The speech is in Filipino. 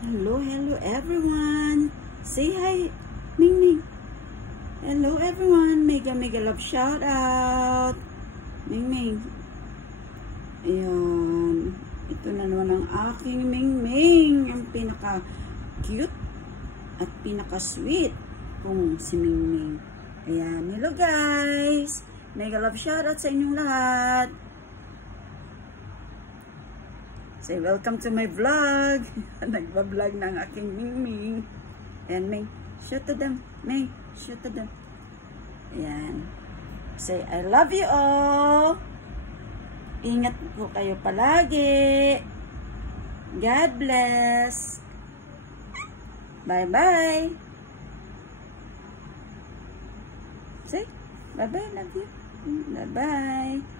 Hello everyone. Say hi, Ming Ming. Hello everyone. Mega love shout out. Ming Ming. Ayan. Ito na naman ang aking Ming Ming. Ang pinaka-cute at pinaka-sweet kung si Ming Ming. Ayan. Hello guys. Mega love shout out sa inyong lahat. Say welcome to my vlog. Nagba-vlog ng aking Ming Ming. Ayan, Ming. Shout to them. Ming, shout to them. Ayan. Say, I love you all. Ingat po kayo palagi. God bless. Bye-bye. Say, bye-bye. Love you. Bye-bye.